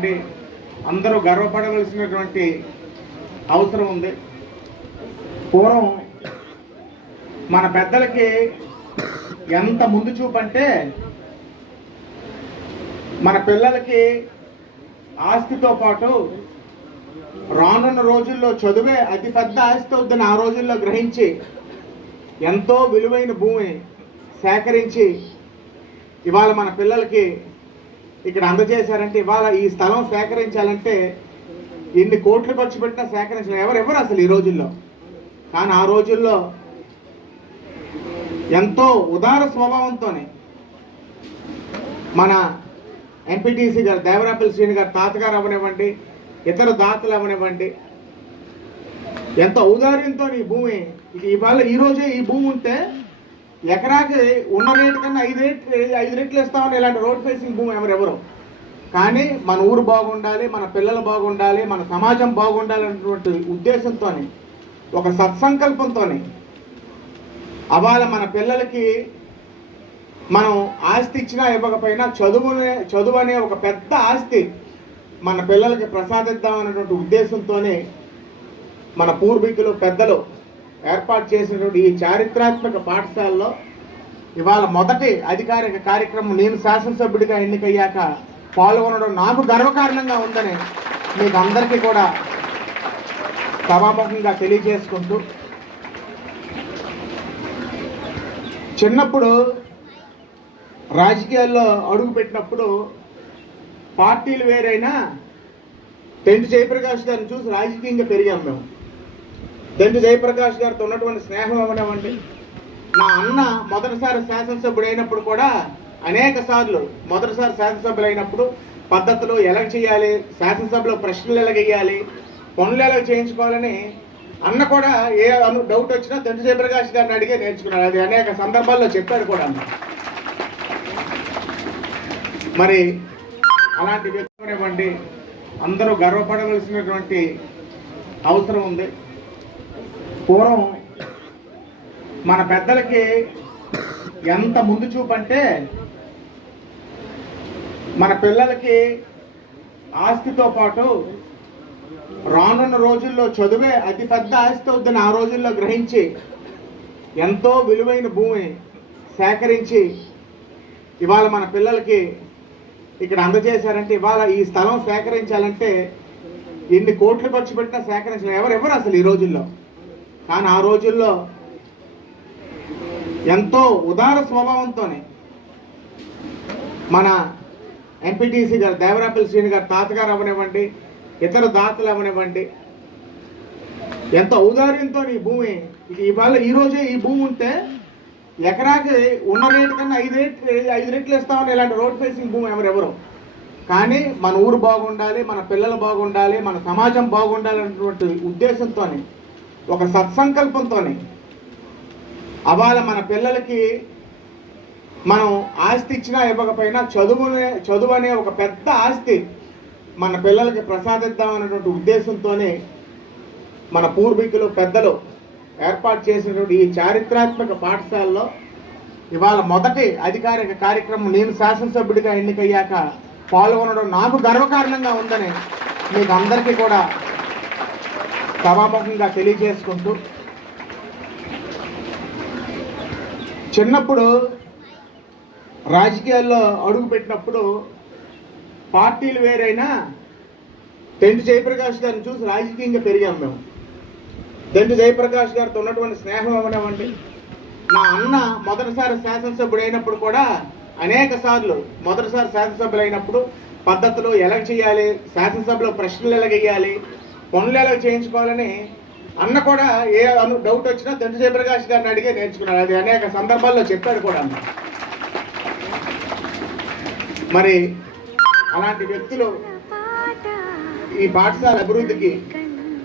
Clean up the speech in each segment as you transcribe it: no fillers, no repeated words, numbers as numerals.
అవనివ్వండి అందరూ గర్వపడవలసినటువంటి అవసరం ఉంది. పూర్వం మన పెద్దలకి ఎంత ముందు చూపు అంటే మన పిల్లలకి ఆస్తితో పాటు రానున్న రోజుల్లో చదువే అతిపెద్ద ఆస్తి అవుతుందని ఆ రోజుల్లో గ్రహించి ఎంతో విలువైన భూమి సేకరించి ఇవాళ మన పిల్లలకి ఇక్కడ అందజేశారంటే ఇవాళ ఈ స్థలం సేకరించాలంటే ఎన్ని కోట్లు ఖర్చు పెట్టినా సేకరించలేదు ఎవరు అసలు ఈ రోజుల్లో. కానీ ఆ రోజుల్లో ఎంతో ఉదార స్వభావంతోనే మన ఎంపీటీసీ గారు దేవరాపల్లి శ్రీని గారు తాతగారు అవనివ్వండి, ఇతర దాతలు అవనివ్వండి, ఎంతో ఔదార్యంతో ఈ భూమి ఇవాళ ఈరోజే ఈ భూమి ఉంటే ఎకరాకి ఉన్న రేటు కన్నా 5 రెట్లు ఇస్తామని ఇలాంటి రోడ్ ఫేసింగ్ భూమి ఎవరెవరు. కానీ మన ఊరు బాగుండాలి, మన పిల్లలు బాగుండాలి, మన సమాజం బాగుండాలి అనేటువంటి ఉద్దేశంతో ఒక సత్సంకల్పంతో అవాళ మన పిల్లలకి మనం ఆస్తి ఇచ్చినా ఇవ్వకపోయినా చదువు అనే ఒక పెద్ద ఆస్తి మన పిల్లలకి ప్రసాదిద్దామనేటువంటి ఉద్దేశంతోనే మన పూర్వీకులు పెద్దలు ఏర్పాటు చేసినటువంటి ఈ చారిత్రాత్మక పాఠశాలలో ఇవాళ మొదటి అధికారిక కార్యక్రమం నేను శాసనసభ్యుడిగా ఎన్నికయ్యాక పాల్గొనడం నాకు గర్వకారణంగా ఉందని మీకు అందరికీ కూడా సభాముఖంగా తెలియజేసుకుంటూ, చిన్నప్పుడు రాజకీయాల్లో అడుగు పెట్టినప్పుడు పార్టీలు వేరైనా టెంట్ జయప్రకాష్ గారిని చూసి రాజకీయంగా పెరిగాం మేము. టెంట్ జయప్రకాష్ గారితో ఉన్నటువంటి స్నేహం అవనివ్వండి, నా అన్న మొదటిసారి శాసనసభ్యుడు అయినప్పుడు కూడా అనేక సార్లు మొదటిసారి శాసనసభ్యులు అయినప్పుడు పద్ధతులు ఎలా చేయాలి, శాసనసభలో ప్రశ్నలు ఎలాగేయాలి, పనులు ఎలా చేయించుకోవాలని అన్న కూడా ఏ డౌట్ వచ్చినా టెంట్ జయప్రకాష్ గారిని అడిగే నేర్చుకున్నాడు. అది అనేక సందర్భాల్లో చెప్పాడు కూడా అన్న. మరి అలాంటి వ్యక్తులు ఇవ్వండి అందరూ గర్వపడవలసినటువంటి అవసరం ఉంది. పూర్వం మన పెద్దలకి ఎంత ముందు చూపు అంటే మన పిల్లలకి ఆస్తితో పాటు రానున్న రోజుల్లో చదువే అతిపెద్ద ఆస్తి అవుతుందని ఆ రోజుల్లో గ్రహించి ఎంతో విలువైన భూమి సేకరించి ఇవాళ మన పిల్లలకి ఇక్కడ అందజేశారంటే ఇవాళ ఈ స్థలం సేకరించాలంటే ఎన్ని కోట్లు ఖర్చు పెట్టినా సేకరించలేదు ఎవరు అసలు ఈ రోజుల్లో. కానీ ఆ రోజుల్లో ఎంతో ఉదార స్వభావంతోనే మన ఎంపీటీసీ గారు దేవరాపల్లి శ్రీని గారు తాతగారు అవనివ్వండి, ఇతర దాతలు అవనివ్వండి, ఎంతో ఔదార్యంతో ఈ భూమి ఇవాళ ఈరోజే ఈ భూమి ఉంటే ఎకరాకి ఉన్న రేటు కన్నా 5 రెట్లు ఇస్తామని ఇలాంటి రోడ్ ఫేసింగ్ భూమి ఎవరెవరు. కానీ మన ఊరు బాగుండాలి, మన పిల్లలు బాగుండాలి, మన సమాజం బాగుండాలి అనేటువంటి ఉద్దేశంతో ఒక సత్సంకల్పంతో అవాళ మన పిల్లలకి మనం ఆస్తి ఇచ్చినా ఇవ్వకపోయినా చదువు అనే ఒక పెద్ద ఆస్తి మన పిల్లలకి ప్రసాదిద్దామనేటువంటి ఉద్దేశంతోనే మన పూర్వీకులు పెద్దలు ఏర్పాటు చేసినటువంటి ఈ చారిత్రాత్మక పాఠశాలలో ఇవాళ మొదటి అధికారిక కార్యక్రమం నేను శాసనసభ్యుడిగా ఎన్నికయ్యాక పాల్గొనడం నాకు గర్వకారణంగా ఉందని మీకు అందరికీ కూడా సభాముఖంగా తెలియజేసుకుంటూ, చిన్నప్పుడు రాజకీయాల్లో అడుగు పెట్టినప్పుడు పార్టీలు వేరైనా టెంట్ జయప్రకాష్ గారిని చూసి రాజకీయంగా పెరిగాం మేము. టెంట్ జయప్రకాష్ గారితో ఉన్నటువంటి స్నేహం అవనివ్వండి, నా అన్న మొదటిసారి శాసనసభ్యుడు అయినప్పుడు కూడా అనేక సార్లు మొదటిసారి శాసనసభ్యులు అయినప్పుడు పద్ధతులు ఎలా చేయాలి, శాసనసభలో ప్రశ్నలు ఎలాగేయాలి, పనులు ఎలా చేయించుకోవాలని అన్న కూడా ఏ డౌట్ వచ్చినా టెంట్ జయప్రకాష్ గారిని అడిగే నేర్చుకున్నాడు. అది అనేక సందర్భాల్లో చెప్పాడు కూడా అన్న. మరి అలాంటి వ్యక్తులు ఈ పాఠశాల అభివృద్ధికి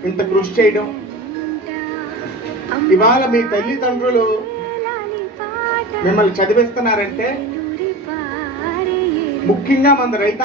ఇంత కృషి చేయడం, ఇవాళ మీ తల్లిదండ్రులు మిమ్మల్ని చదివిస్తున్నారంటే ముఖ్యంగా మన రైతాంగం